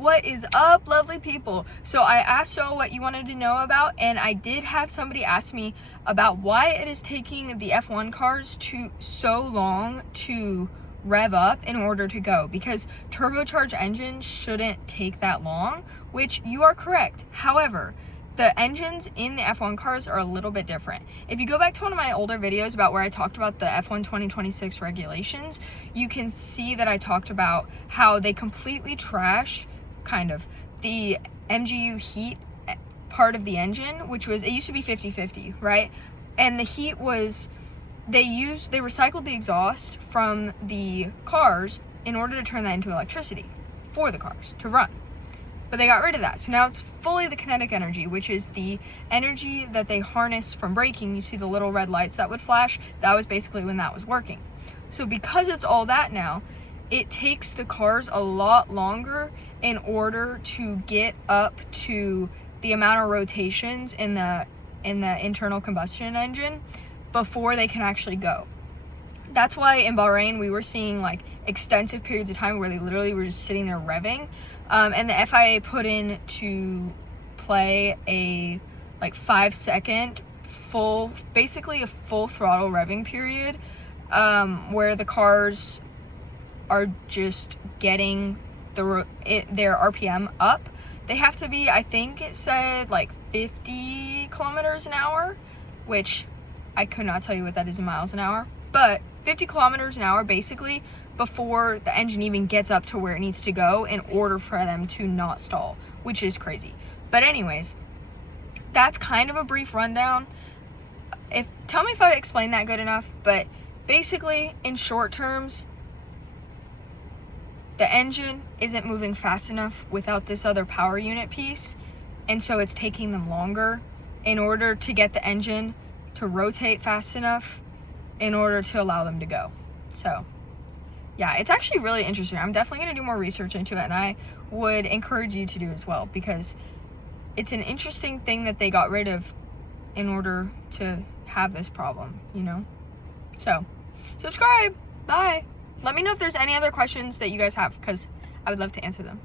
What is up, lovely people? So I asked y'all what you wanted to know about, and I did have somebody ask me about why it is taking the F1 cars so long to rev up in order to go, because turbocharged engines shouldn't take that long, which you are correct. However, the engines in the F1 cars are a little bit different. If you go back to one of my older videos about where I talked about the F1 2026 regulations, you can see that I talked about how they completely trashed the MGU heat part of the engine, which was, it used to be 50-50, right? And the heat was, they recycled the exhaust from the cars in order to turn that into electricity for the cars to run. But they got rid of that. So now it's fully the kinetic energy, which is the energy that they harness from braking. You see the little red lights that would flash? That was basically when that was working. So because it's all that now, it takes the cars a lot longer in order to get up to the amount of rotations in the internal combustion engine before they can actually go. That's why in Bahrain we were seeing like extensive periods of time where they literally were just sitting there revving, and the FIA put in to play a 5-second basically a full throttle revving period, where the cars are just getting their RPM up. They have to be, I think it said 50 kilometers an hour, which I could not tell you what that is in miles an hour, but 50 kilometers an hour basically before the engine even gets up to where it needs to go in order for them to not stall, which is crazy. But anyways, that's kind of a brief rundown. Tell me if I explained that good enough, but basically in short terms, the engine isn't moving fast enough without this other power unit piece, and so it's taking them longer in order to get the engine to rotate fast enough in order to allow them to go. So yeah, it's actually really interesting. I'm definitely going to do more research into it, and I would encourage you to do as well, because it's an interesting thing that they got rid of in order to have this problem, you know? So subscribe. Bye. Let me know if there's any other questions that you guys have, because I would love to answer them.